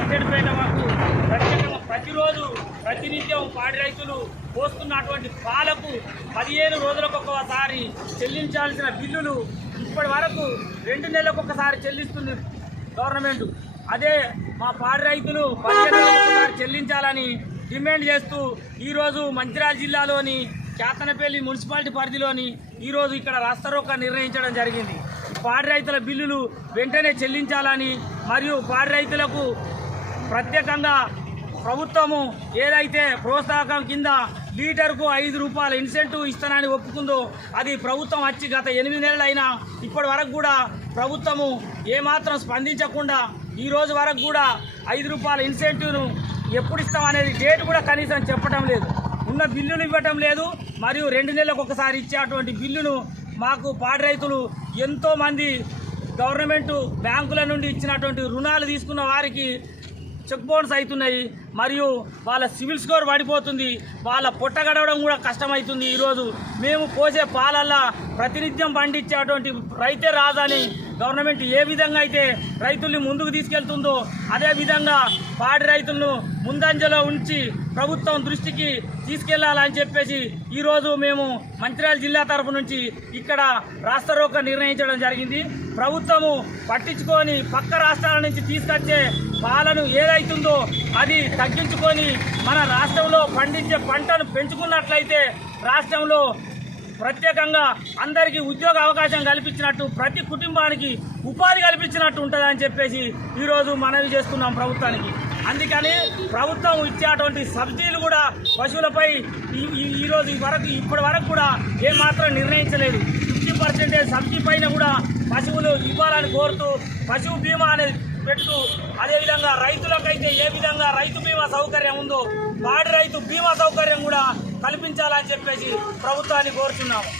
గంటెడిపేట మాకు ప్రత్యేకంగా ప్రతిరోజు ప్రతినిత్యం పాడి రైతులు పోస్తున్నటువంటి పాలకు 15 రోజులకు ఒక్కసారి చెల్లించాల్సిన బిల్లులు ఇప్పటి వరకు 2 నెలలకు ఒకసారి చెల్లిస్తుంది గవర్నమెంట్. అదే మా పాడి రైతులు 15 నెలలకు ఒకసారి చెల్లించాలని డిమాండ్ చేస్తూ ఈరోజు మంచిర్యాల జిల్లాలోని కేతనపల్లి మున్సిపాలిటీ పరిధిలోని ఈరోజు ఇక్కడ రాస్తారోకో నిర్ణయించడం జరిగింది. పాడి రైతుల బిల్లులు వెంటనే చెల్లించాలని మరియు పాడి రైతులకు ప్రత్యేకంగా ప్రభుత్వము ఏదైతే ప్రోత్సాహకం కింద లీటర్కు 5 రూపాయల ఇన్సెంటివ్ ఇస్తానని ఒప్పుకుందో అది ప్రభుత్వం వచ్చి గత 8 నెలలైనా ఇప్పటి వరకు కూడా ప్రభుత్వము ఏమాత్రం స్పందించకుండా ఈ రోజు వరకు కూడా 5 రూపాయల ఇన్సెంటివ్ను ఎప్పుడు ఇస్తామనేది డేట్ కూడా కనీసం చెప్పడం లేదు. ఉన్న బిల్లులు ఇవ్వటం లేదు. మరియు 2 నెలలకు ఒకసారి ఇచ్చేటువంటి బిల్లును మాకు పాడి రైతులు ఎంతోమంది గవర్నమెంట్ బ్యాంకుల నుండి ఇచ్చినటువంటి రుణాలు తీసుకున్న వారికి చెక్ బౌన్స్ అవుతున్నాయి. మరియు వాళ్ళ సివిల్ స్కోర్ పడిపోతుంది. వాళ్ళ పొట్ట గడవడం కూడా కష్టమవుతుంది. ఈరోజు మేము పోసే పాలల్లా ప్రతినిత్యం పండించేటువంటి రైతే రాదని గవర్నమెంట్ ఏ విధంగా అయితే రైతుల్ని ముందుకు తీసుకెళ్తుందో అదేవిధంగా పాడి రైతులను ముందంజలో ఉంచి ప్రభుత్వం దృష్టికి తీసుకెళ్లాలని చెప్పేసి ఈరోజు మేము మంచిర్యాల జిల్లా తరఫు నుంచి ఇక్కడ రాస్తారోకో నిర్ణయించడం జరిగింది. ప్రభుత్వము పట్టించుకొని పక్క రాష్ట్రాల నుంచి తీసుకొచ్చే పాలను ఏదైతుందో అది తగ్గించుకొని మన రాష్ట్రంలో పండించే పంటను పెంచుకున్నట్లయితే రాష్ట్రంలో ప్రత్యేకంగా అందరికీ ఉద్యోగ అవకాశం కల్పించినట్టు ప్రతి కుటుంబానికి ఉపాధి కల్పించినట్టు ఉంటుందని చెప్పేసి ఈరోజు మనవి చేస్తున్నాం ప్రభుత్వానికి. అందుకని ప్రభుత్వం ఇచ్చేటువంటి సబ్సిడీలు కూడా పశువులపై ఈరోజు ఇప్పటి వరకు కూడా ఏమాత్రం నిర్ణయించలేదు. 50% సబ్సిడీ పైన కూడా పశువులు ఇవ్వాలని కోరుతూ పశువు బీమా అనేది పెట్టు. అదేవిధంగా రైతులకైతే ఏ విధంగా రైతు బీమా సౌకర్యం ఉందో పాడి రైతు బీమా సౌకర్యం కూడా కల్పించాలని చెప్పేసి ప్రభుత్వాన్ని కోరుతున్నాము.